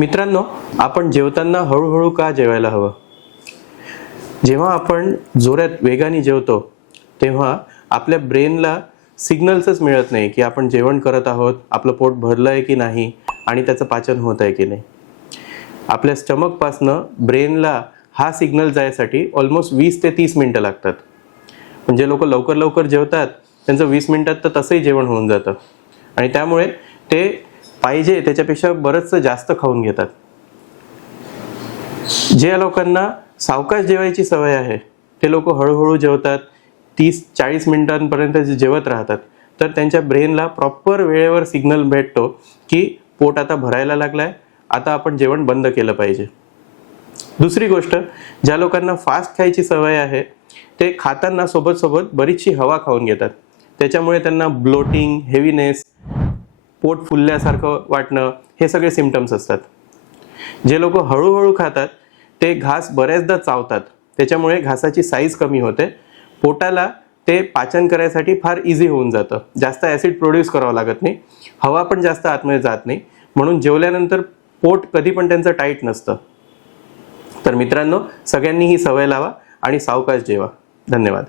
मित्रांनो आपण जेवताना हळूहळू का जेवायला हवं? जेव्हा आपण जोरात वेगाने जेवतो तेव्हा आपल्या ब्रेनला सिग्नल्सच मिळत नाही की आपण जेवण करत आहोत आपलं पोट भरलं आहे की नाही आणि त्याचं पाचन होत आहे की नाही. आपल्या स्टमकपासनं ब्रेनला हा सिग्नल जायसाठी ऑलमोस्ट वीस ते तीस मिनटं लागतात. म्हणजे लोक लवकर लवकर जेवतात त्यांचं वीस मिनटात तर तसंही जेवण होऊन जातं. आणि त्यामुळे ते पाहिजे त्याच्यापेक्षा बरंचसं जास्त खाऊन घेतात. ज्या लोकांना सावकाश जेवायची सवय आहे ते लोक हळूहळू जेवतात तीस चाळीस मिनिटांपर्यंत जेवत राहतात तर त्यांच्या ब्रेनला प्रॉपर वेळेवर सिग्नल भेटतो की पोट आता भरायला लागलाय आता आपण जेवण बंद केलं पाहिजे. दुसरी गोष्ट ज्या लोकांना फास्ट खायची सवय आहे ते खाताना सोबत सोबत बरीचशी हवा खाऊन घेतात. त्याच्यामुळे त्यांना ब्लोटिंग हेवीनेस पोट फुलल्यासारखं वाटणं हे सगळे सिमटम्स असतात. जे लोक हळूहळू खातात ते घास बऱ्याचदा चावतात. त्याच्यामुळे घासाची साईज कमी होते. पोटाला ते पाचन करायसाठी फार इझी होऊन जातं. जास्त ॲसिड प्रोड्यूस करावं लागत नाही. हवा पण जास्त आतमध्ये जात नाही. म्हणून जेवल्यानंतर पोट कधी पण त्यांचं टाईट नसतं. तर मित्रांनो सगळ्यांनी ही सवय लावा आणि सावकाश जेवा. धन्यवाद.